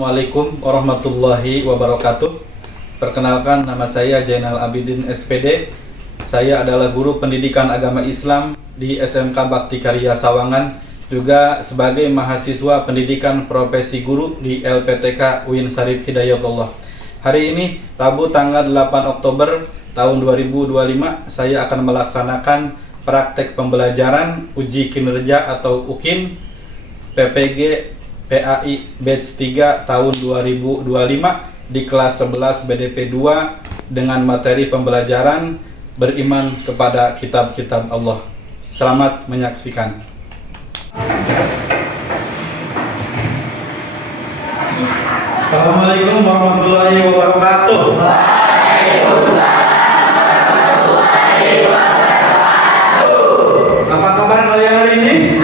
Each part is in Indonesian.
Assalamualaikum warahmatullahi wabarakatuh. Perkenalkan, nama saya Jainal Abidin SPD. Saya adalah guru pendidikan agama Islam di SMK Bakti Karya Sawangan, juga sebagai mahasiswa pendidikan profesi guru di LPTK UIN Syarif Hidayatullah. Hari ini, Rabu tanggal 8 Oktober tahun 2025, saya akan melaksanakan praktek pembelajaran uji kinerja atau UKIN PPG PAI Batch 3 tahun 2025 di kelas 11 BDP 2 dengan materi pembelajaran beriman kepada kitab-kitab Allah. Selamat menyaksikan. Assalamualaikum warahmatullahi wabarakatuh. Waalaikumsalam warahmatullahi wabarakatuh. Apa kabar kalian hari ini?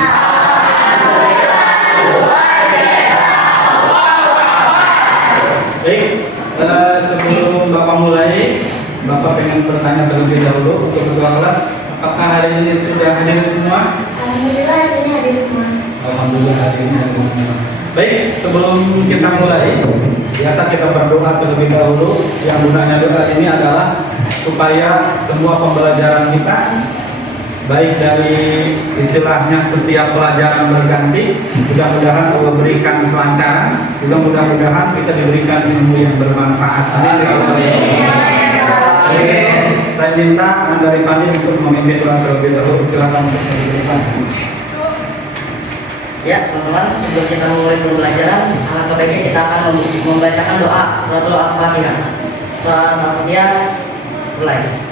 Baik, sebelum Bapak mulai, Bapak ingin bertanya terlebih dahulu untuk ketua kelas, apakah hari ini sudah hadir semua? Alhamdulillah hari ini hadir semua. Alhamdulillah hari ini hadir semua. Baik, sebelum kita mulai, biasa kita berdoa terlebih dahulu. Yang gunanya doa ini adalah supaya semua pembelajaran kita, baik dari istilahnya setiap pelajaran berganti, mudah-mudahan Allah berikan kelancaran, juga mudah-mudahan kita diberikan ilmu yang bermanfaat. Amin. Saya minta dari Pani untuk memimpin doa terlebih dahulu. Silakan untuk diberikan. Ya teman-teman, sebelum kita mulai pembelajaran, alangkah baiknya kita akan membacakan doa suratul Al-Fatihah. Surat Al-Fatihah mulai.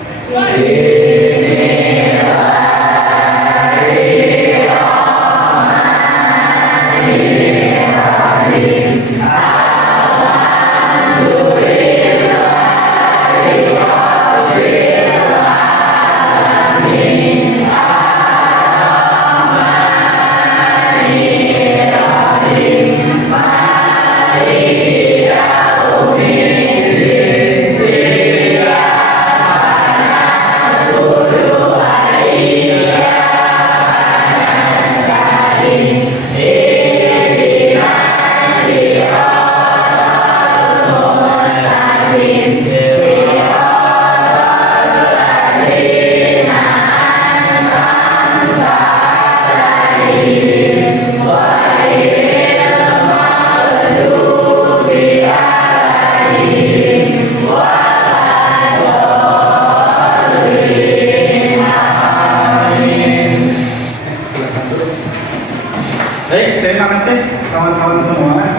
Baik, terima kasih kawan-kawan semua.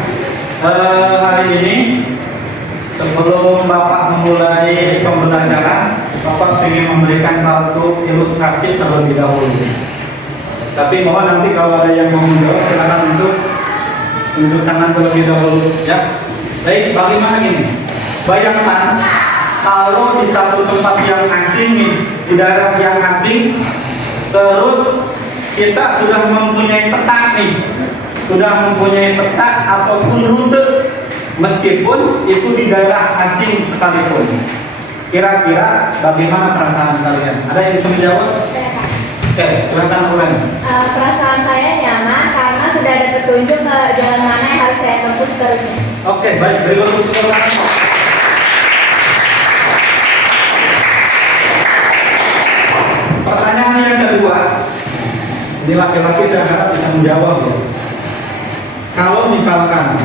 Hari ini sebelum Bapak memulai pembelajaran, Bapak ingin memberikan satu ilustrasi terlebih dahulu. Tapi mohon nanti kalau ada yang mau menjawab, silakan untuk tunjuk tangan terlebih dahulu, ya. Baik, bagaimana gini? Bayangkan kalau di satu tempat yang asing nih, di daerah yang asing, terus kita sudah mempunyai peta nih, sudah mempunyai peta ataupun rute, meskipun itu di daerah asing sekalipun. Kira-kira bagaimana perasaan kalian? Ada yang bisa menjawab? Oke, silakan Ulan. Perasaan saya nyaman karena sudah ada petunjuk ke jalan mana yang harus saya tempuh seterusnya. Oke, baik, beri waktu untuk Ulan. Pertanyaan yang kedua, ini laki-laki saya harap bisa menjawab ya. Kalau misalkan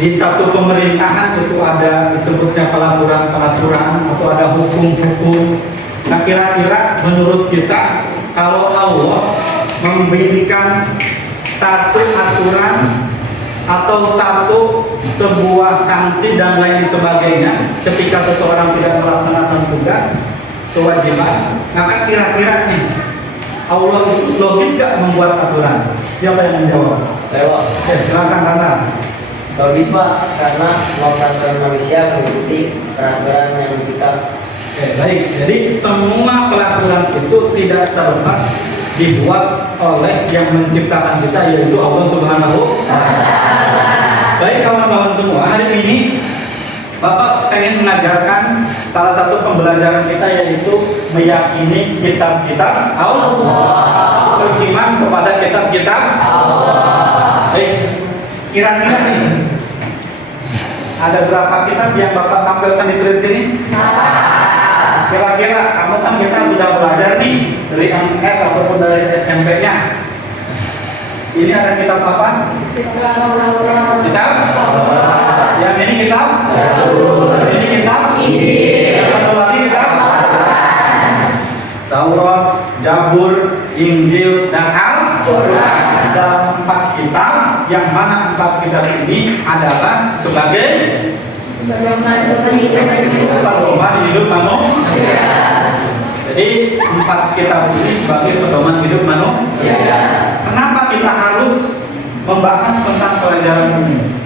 di satu pemerintahan itu ada disebutnya pelaturan atau ada hukum-hukum, nah kira-kira menurut kita kalau Allah memberikan satu aturan atau sebuah sanksi dan lain sebagainya ketika seseorang tidak melaksanakan tugas kewajiban, maka kira-kira nih Allah itu logis gak membuat aturan? Siapa yang menjawab? Saya Pak. Oke, silakan Rana. Logis Pak, karena semua peraturan manusia mengikuti peraturan yang kita. Oke, baik. Jadi semua peraturan itu tidak terlepas dibuat oleh yang menciptakan kita, yaitu Allah Subhanahu wa Ta'ala. Baik kawan-kawan semua, hari ini Bapak pengen mengajarkan salah satu pembelajaran kita, yaitu meyakini kitab-kitab Allah, beriman kepada kitab-kitab Allah. Baik, Kira-kira nih, ada berapa kitab yang Bapak tampilkan di slide sini? Kira-kira, kamu kan kita sudah belajar nih dari MS ataupun dari SMP-nya. Ini ada kitab apa? Kitab? Yang ini kitab? Ini kitab? Yang satu lagi kitab? Taurat, Zabur, Injil, dan Al-Quran. Ada 4 kitab, yang mana 4 kitab ini adalah sebagai pedoman hidup manusia. Jadi 4 kitab ini sebagai pedoman hidup manusia. Kenapa kita harus membahas tentang pelajaran ini?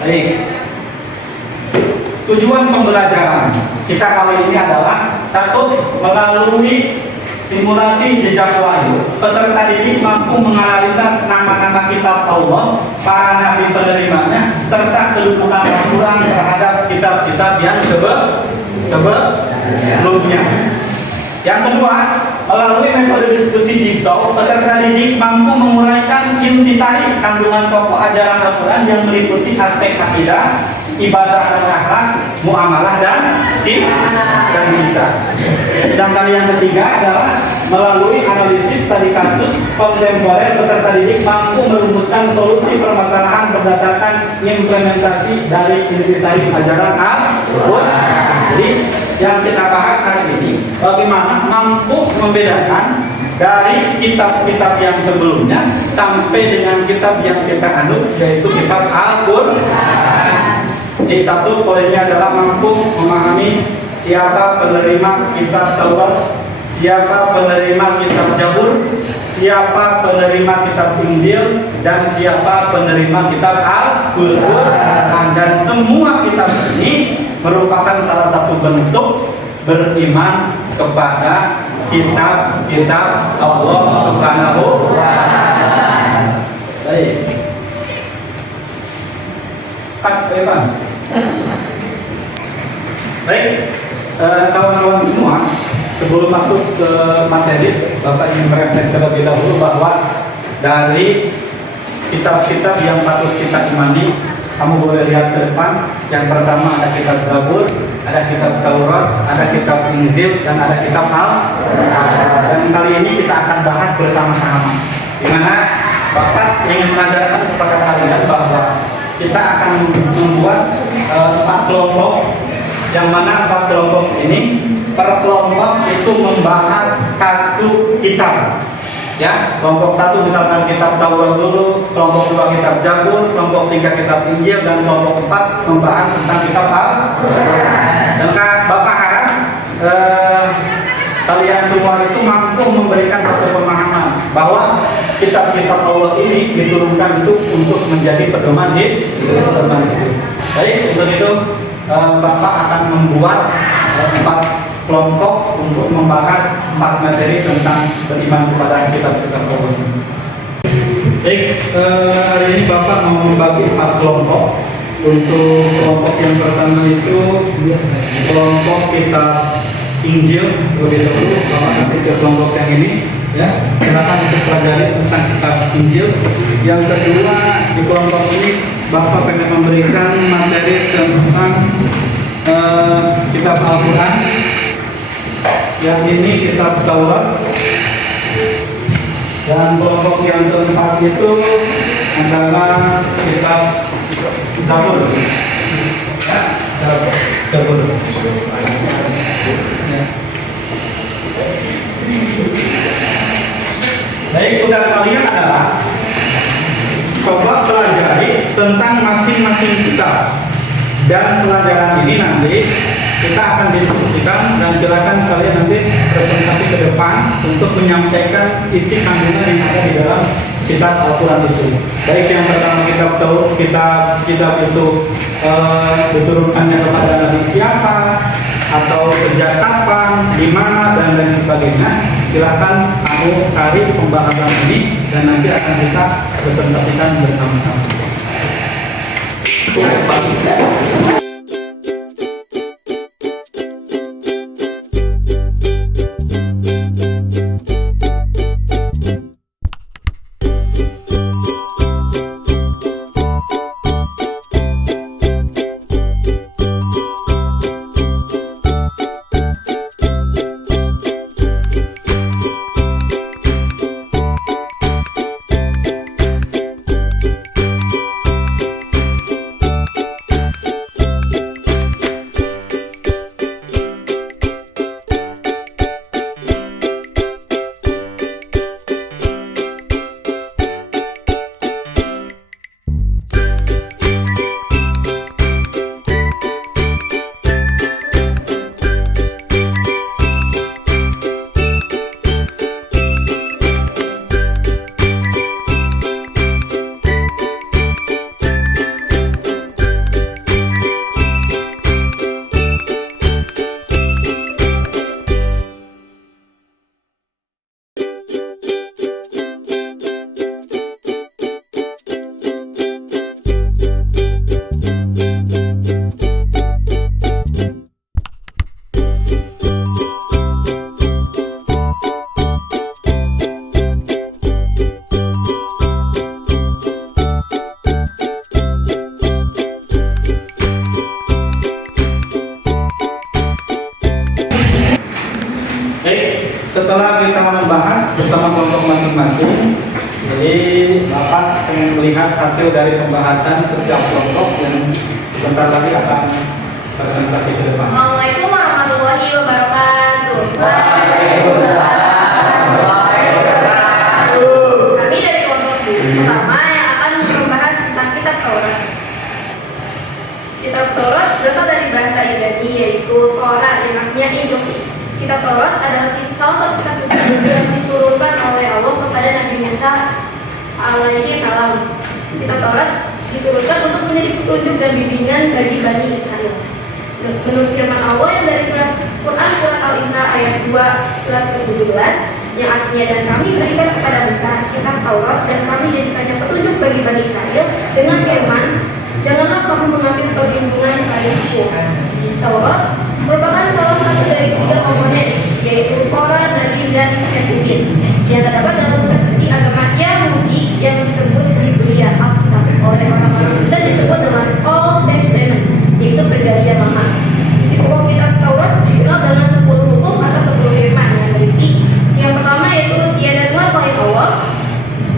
Baik. Tujuan pembelajaran kita kali ini adalah satu, melalui simulasi jejak wahyu, peserta didik mampu menganalisa nama-nama kitab Allah, para nabi penerimanya, serta kedudukan Al-Quran terhadap kitab-kitab yang sebelumnya. Yang kedua, melalui metode diskusi jigsaw, peserta didik mampu menguraikan intisari kandungan pokok ajaran Al-Quran yang meliputi aspek akidah, ibadah dan akhlak, muamalah dan bisa. Sedangkan yang ketiga adalah melalui analisis studi kasus kontemporer, peserta didik mampu merumuskan solusi permasalahan berdasarkan implementasi dari intisari ajaran Al-Quran. Jadi yang kita bahas hari ini bagaimana mampu membedakan dari kitab-kitab yang sebelumnya sampai dengan kitab yang kita anut, yaitu kitab Al-Quran. Jadi satu poinnya adalah mampu memahami siapa penerima kitab Taurat, siapa penerima kitab Zabur, siapa penerima kitab Injil, dan siapa penerima kitab Al-Quran. Dan semua kitab ini merupakan salah satu bentuk beriman kepada kitab-kitab Allah Subhanahu wa Ta'ala. Baik. Baik, kawan-kawan semua, sebelum masuk ke materi, Bapak ingin merefleksi terlebih dahulu bahwa dari kitab-kitab yang patut kita imani, kamu boleh lihat ke depan. Yang pertama ada kitab Zabur, ada kitab Taurat, ada kitab Injil, dan ada kitab Al-Quran. Dan kali ini kita akan bahas bersama-sama, di mana Bapak ingin mengajarkan kepada kalian bahwa kita akan membuat 4 kelompok, yang mana 4 kelompok ini per kelompok itu membahas satu kitab. Ya, kelompok 1 misalkan kitab Taurat dulu, kelompok 2 kitab Zabur, kelompok 3 kitab Injil, dan kelompok 4 membahas tentang kitab Al-Quran. Dan Bapak harap kalian semua itu mampu memberikan satu pemahaman bahwa kitab-kitab Allah ini diturunkan itu untuk menjadi pedoman hidup. Baik, untuk itu Bapak akan membuat 4 kelompok untuk membahas 4 materi tentang beriman kepada kitab-kitab Allah. Baik, hari ini Bapak mau membagi 4 kelompok. Untuk kelompok yang pertama itu kelompok kitab Injil. Terlebih dahulu Bapak kasih ke kelompok yang ini, ya. Silakan untuk pelajari tentang kitab Injil. Yang kedua, di kelompok ini Bapak pengen memberikan materi tentang kitab Al-Quran. Yang ini kitab Taurat. Dan kelompok yang keempat itu adalah kitab Zabur. Ya, Zabur. Ya. Baik, tugas kalian adalah coba pelajari tentang masing-masing kitab. Dan pelajaran ini nanti kita akan diskusikan, dan silakan kalian nanti presentasi ke depan untuk menyampaikan isi kandungan yang ada di dalam kitab Al-Quran itu. Baik yang pertama kitab itu diturunkannya kepada Nabi siapa, atau sejak kapan, di mana, dan lain sebagainya. Silakan kamu cari pembahasan ini dan nanti akan kita presentasikan bersama-sama. melihat hasil dari pembahasan setiap kelompok yang sebentar lagi akan presentasi ke depan. Assalamualaikum warahmatullahi wabarakatuh. Kami dari kelompok B pertama yang akan membahas tentang kitab Taurat. Kitab Taurat berasal dari bahasa Ibrani yaitu Torah yang artinya instruksi. Kitab Taurat adalah salah satu kitab suci yang diturunkan oleh Allah kepada Nabi Musa alaihi salam. Kitab Taurat diturunkan untuk menjadi petunjuk dan bimbingan bagi Bani Israel. Menurut firman Allah yang dari surat Quran surat Al-Isra ayat 2 surat ke-17 yang artinya, dan kami berikan kepada Musa kitab Taurat dan kami jadikannya petunjuk bagi Bani Israel dengan firman, janganlah kamu mengambil perlindungan selainku. Taurat merupakan salah satu dari 3 komponen yaitu Torah, Nabi, dan Ketubin yang terdapat dalam kitab suci agama Yahudi yang disebut Biblia Alkitab oleh orang-orang Kristen disebut dengan Old Testament, yaitu perjanjian lama. Isi pokok kitab Taurat dikenal dengan 10 hukum atau 10 firman yang berisi yang pertama yaitu tiada Tuhan selain Allah,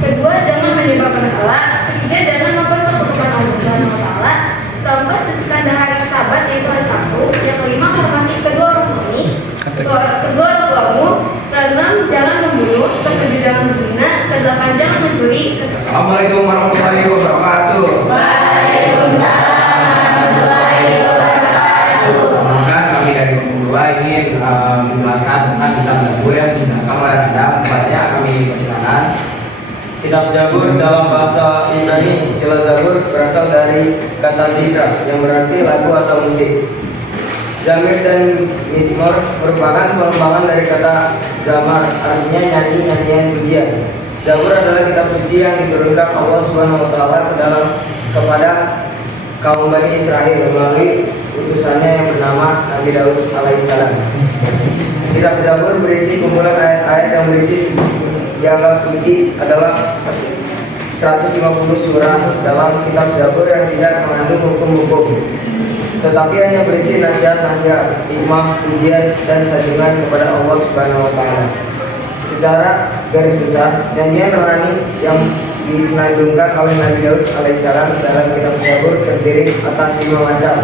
kedua jangan menyembah berhala, ketiga jangan mempersekutukan Allah Subhanahu wa taala, keempat sucikan hari Sabat yaitu hari Sabtu, yang kelima hormati kedua orang tuamu, keenam jangan membunuh, ketujuh jangan berzina, kedelapan jangan mencuri. Assalamualaikum warahmatullahi wabarakatuh. Waalaikumsalam warahmatullahi wabarakatuh. Maka kami dari kelompok 2 ingin menjelaskan tentang kitab Zabur yang dijelaskan oleh Anda. Kepadanya kami persilakan. Kitab Zabur dalam bahasa Yunani, istilah Zabur berasal dari kata zikra yang berarti lagu atau musik. Zamir dan Mizmor merupakan pengembangan dari kata zamar, artinya nyanyi-nyanyian pujian. Zabur adalah kitab suci yang diturunkan Allah Subhanahu wa taala kepada kaum Bani Israel melalui utusannya yang bernama Nabi Daud alaihissalam. Kitab Zabur berisi kumpulan ayat-ayat yang berisi dianggap suci adalah 150 surah dalam kitab Zabur yang tidak mengandung hukum-hukum, tetapi hanya berisi nasihat-nasihat, hikmah, pujian, dan sanjungan kepada Allah Subhanahu wa taala. Secara garis besar, nyanyian rohani yang disenandungkan oleh Nabi Daud alaihissalam dalam kitab Zabur terdiri atas 5 macam.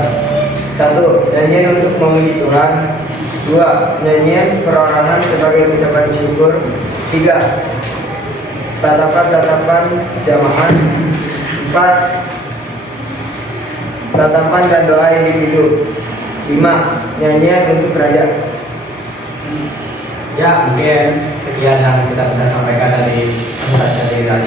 1. Nyanyian untuk memuji Tuhan. 2. Nyanyian perorangan sebagai ucapan syukur. 3. Tatapan-tatapan jamaah. 4. Tatapan dan doa individu. 5. Nyanyian untuk raja. Ya, mungkin sekian yang kita bisa sampaikan dari kita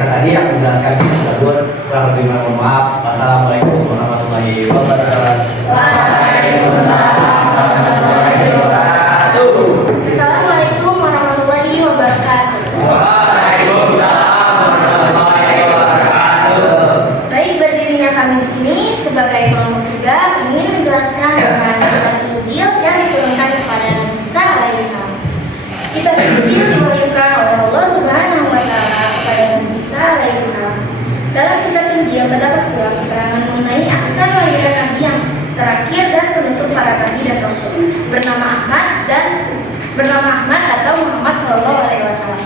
tadi yang menjelaskan kitab Zabur. Kurang lebih mohon maaf. Wassalamualaikum warahmatullahi wabarakatuh. Waalaikumsalam warahmatullahi wabarakatuh. Assalamualaikum warahmatullahi wabarakatuh. Waalaikumsalam warahmatullahi wabarakatuh. Baik, berdirinya kami di sini sebagai kelompok 3 ingin menjelaskan tentang kitab Injil yang diturunkan kepada Nabi Isa alaihissalam. Kitab Injil diwahyukan oleh Allah Subhanahu wa taala kepada Nabi Isa alaihissalam. Dalam kitab Injil terdapat pula keterangan mengenai akan lahiran Nabi yang terakhir dan penutup para nabi dan rasul bernama Ahmad atau Muhammad Shallallahu Alaihi Wasallam.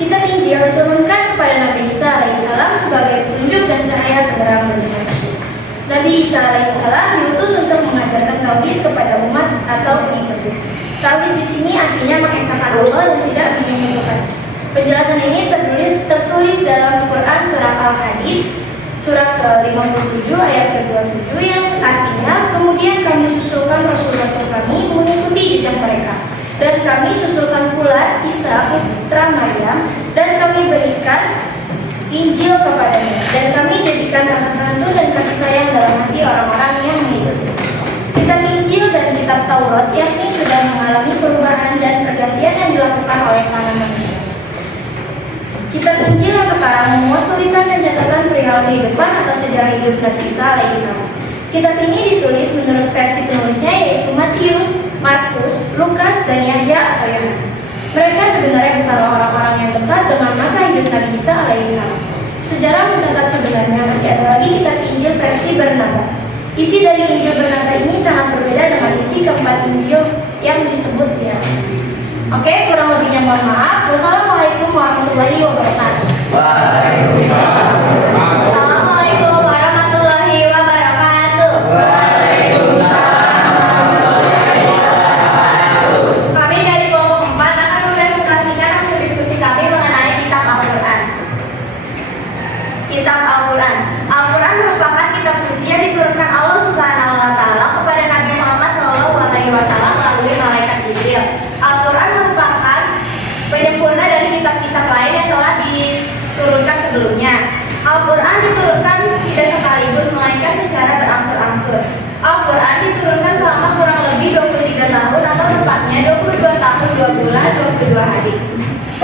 Kitab Injil diturunkan kepada Nabi Isa alaihissalam sebagai petunjuk dan cahaya penerang bagi manusia. Nabi Isa alaihissalam diutus untuk mengajarkan tauhid kepada umat atau pengikutnya. Tauhid di sini artinya mengesahkan Allah dan tidak menyekutukan. Penjelasan ini tertulis dalam Quran surah Al-Hadid surat ke-57 ayat ke-27 yang artinya, kemudian kami susulkan rasul-rasul kami mengikuti jejak mereka, dan kami susulkan pula Isa putra Maryam, dan kami berikan Injil kepadanya, dan kami jadikan rasa santun dan kasih sayang dalam hati orang-orang yang mengikuti. Kitab Injil dan kitab Taurat yakni sudah mengalami perubahan dan pergantian yang dilakukan oleh para manusia. Kitab Injil yang sekarang memuat tulisan dan catatan perihal kehidupan atau sejarah hidup Nabi Isa alaihissalam. Kitab ini ditulis menurut versi penulisnya yaitu Matius, Markus, Lukas, dan Yahya atau Yohanes. Mereka sebenarnya bukanlah orang-orang yang dekat dengan masa hidup Nabi Isa alaihissalam. Sejarah mencatat sebenarnya masih ada lagi kitab Injil versi Bernada. Isi dari Injil Bernada ini sangat berbeda dengan isi keempat Injil yang disebut di atas. Oke, kurang lebihnya mohon maaf. Wassalamualaikum warahmatullahi wabarakatuh. Assalamualaikum warahmatullahi wabarakatuh. Kami dari kelompok 4 akan mempresentasikan hasil diskusi kami mengenai kitab Al-Quran. Kitab Al-Quran. Al-Quran merupakan kitab suci yang diturunkan Allah Subhanahu wa Ta'ala kepada Nabi Muhammad SAW melalui malaikat Jibril. Al-Quran merupakan penyempurna dari kitab-kitab lain yang telah diturunkan sebelumnya. Al-Quran diturunkan tidak sekaligus, melainkan secara berangsur-angsur. Al-Quran diturunkan selama kurang lebih 23 tahun atau tepatnya 22 tahun 2 bulan 22 hari.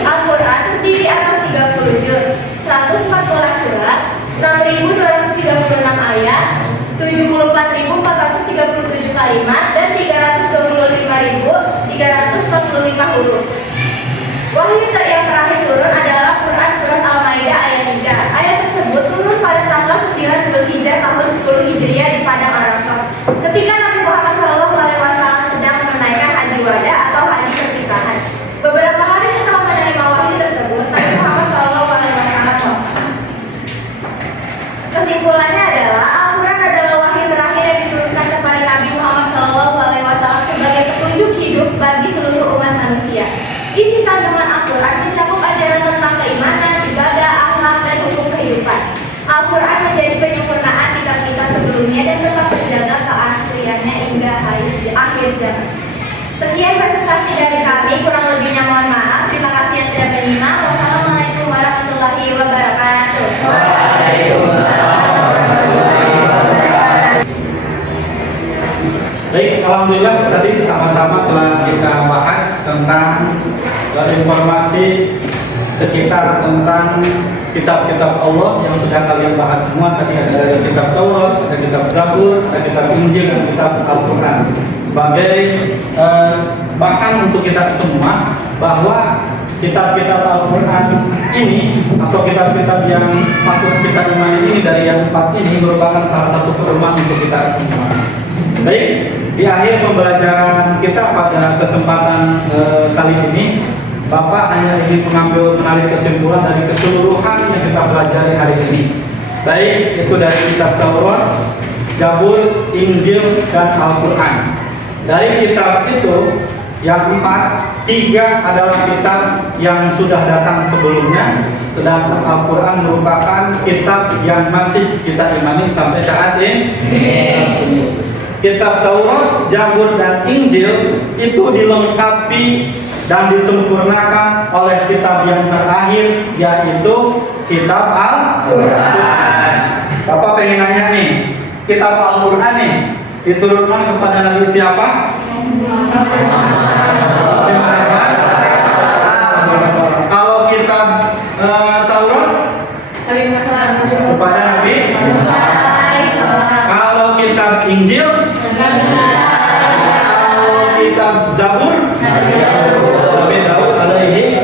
Al-Quran terdiri atas 30 juz, 114 surat, 6.236 ayat, 74.437 kalimat, dan 325.345 huruf. Wahyu yang terakhir turun adalah Quran Surat Al-Maidah ayat 3. Ayat tersebut turun pada tanggal 9 Zulhijjah tahun 10 Hijriah di Padang Arafah, ketika Nabi Muhammad SAW sedang menunaikan haji wada atau haji perpisahan. Beberapa hari setelah menerima wahyu tersebut, Nabi Muhammad SAW. Kesimpulannya adalah Al-Quran adalah wahyu terakhir yang diturunkan kepada Nabi Muhammad SAW sebagai petunjuk hidup bagi seluruh umat manusia. Isi kandungan Al-Quran mencakup ajaran tentang keimanan, ibadah, akhlak, dan hukum kehidupan. Al-Quran menjadi penyempurnaan kitab-kitab sebelumnya dan tetap menjaga keasliannya hingga akhir zaman. Sekian presentasi dari kami, kurang lebihnya mohon maaf. Terima kasih yang sudah menyimak. Wassalamualaikum warahmatullahi wabarakatuh. Baik, alhamdulillah tadi sama-sama telah kita bahas tentang informasi sekitar tentang kitab-kitab Allah yang sudah kalian bahas semua. Tadi ada dari kitab Taurat, ada kitab Zabur, ada kitab Injil, dan kitab Al-Quran. Sebagai bahkan untuk kita semua bahwa kitab-kitab Al-Quran ini atau kitab-kitab yang patut kita imani ini dari yang 4 ini merupakan salah satu pedoman untuk kita semua. Baik, di akhir pembelajaran kita pada kesempatan kali ini, Bapak hanya ingin menarik kesimpulan dari keseluruhan yang kita pelajari hari ini. Baik, itu dari kitab Taurat, Zabur, Injil, dan Al-Quran. Dari kitab itu, yang 4, 3 adalah kitab yang sudah datang sebelumnya, sedangkan Al-Quran merupakan kitab yang masih kita imani sampai saat ini. Kitab Taurat, Zabur, dan Injil itu dilengkapi dan disempurnakan oleh kitab yang terakhir, yaitu kitab Al-Quran. Bapak pengen nanya nih, kitab Al-Quran nih diturunkan kepada Nabi siapa? Kalau kitab Taurat kepada Nabi, kalau kitab Injil, kalau kitab Zabur, Nabi Daud alaihi.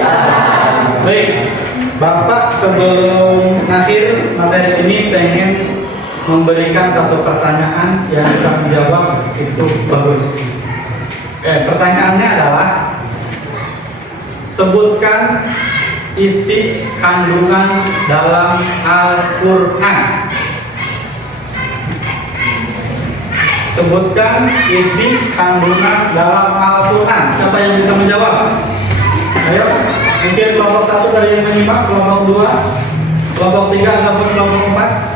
Baik, Bapak sebelum akhir materi ini pengen memberikan satu pertanyaan yang bisa menjawab itu bagus. Pertanyaannya adalah sebutkan isi kandungan dalam Al-Quran. Sebutkan isi kandungan dalam Al-Quran. Siapa yang bisa menjawab? Ayo, mungkin kelompok 1 dari yang menyimak, kelompok 2, kelompok 3, ataupun kelompok 4.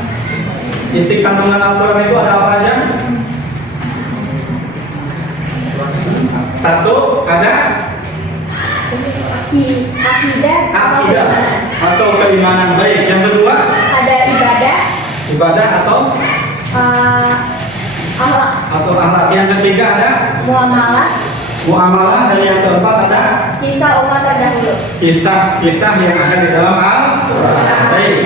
Isi kandungan Al-Quran itu ada apa aja? 1, ada akidah atau keimanan. Baik, yang kedua Ada ibadah atau akhlak, akhlak. Yang ketiga ada muamalah, dan yang keempat ada kisah umat terdahulu. kisah yang ada di dalam Al-Quran. Baik,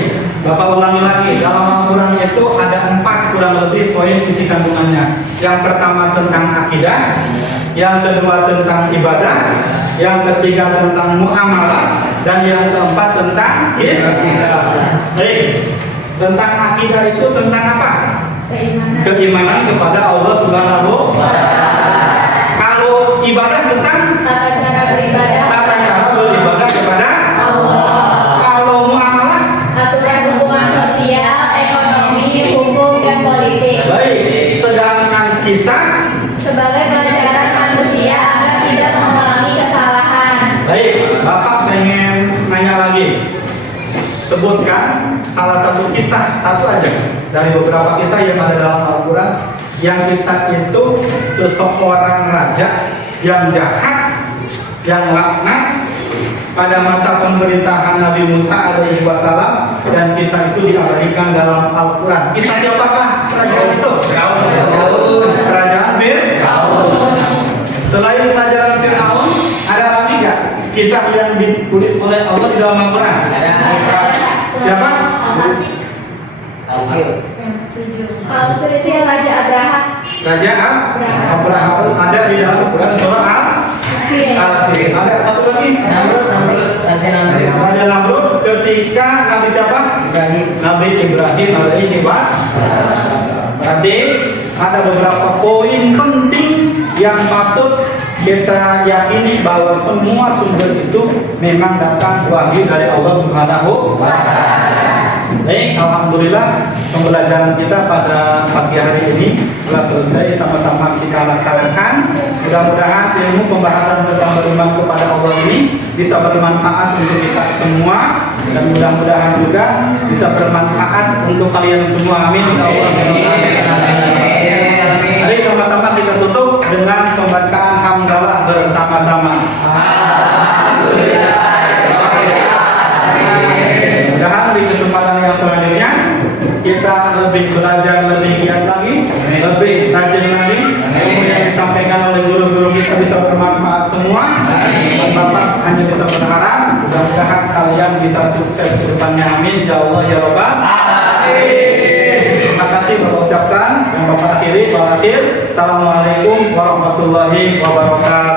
Bapak ulangi lagi, dalam Al-Quran itu ada 4 kurang lebih poin isi kandungannya. Yang pertama tentang akidah, yang kedua tentang ibadah, yang ketiga tentang muamalah, dan yang keempat tentang kisah. Baik, tentang akidah itu tentang apa? Keimanan kepada Allah Subhanahu wa Ta'ala. Kalau ibadah tentang Tata cara beribadah tata cara beribadah kepada Allah. Kalau muamalah sebutkan salah satu kisah, satu aja dari beberapa kisah yang ada dalam Al-Quran. Yang kisah itu seseorang raja yang jahat, yang laknat pada masa pemerintahan Nabi Musa alaihi wassalam, dan kisah itu diabadikan dalam Al-Quran. Kisah siapakah kerajaan itu? Kerajaan Fir'aun. Selain kerajaan Fir'aun, ada lagi nggak kisah yang ditulis oleh Allah di dalam Al-Quran? Siapa? Raja Abraham. Raja Abraham ada di dalam Al-Quran surah Al-Fil. Ada satu lagi. Raja Namrud ketika Nabi siapa? Nabi Ibrahim alaihi wassalam. Berarti ada beberapa poin penting yang patut kita yakini bahwa semua sumber itu memang datang wahyu dari Allah Subhanahu wa Ta'ala. Baik, alhamdulillah pembelajaran kita pada pagi hari ini telah selesai, sama-sama kita laksanakan. Mudah-mudahan ilmu pembahasan tentang beriman kepada Allah ini bisa bermanfaat untuk kita semua, dan mudah-mudahan juga bisa bermanfaat untuk kalian semua. Amin. Mari sama-sama kita tutup dengan pembacaan hamdalah bersama-sama. Mudah-mudahan di kesempatan yang selanjutnya kita lebih belajar, lebih giat lagi, lebih rajin lagi. Ilmu yang disampaikan oleh guru-guru kita bisa bermanfaat semua. Dan Bapak hanya bisa berharap mudah-mudahan kalian bisa sukses ke depannya. Amin ya Allah ya Rabbal alamin. Terima kasih Bapak ucapkan, dan Bapak akhiri. Assalamualaikum warahmatullahi wabarakatuh.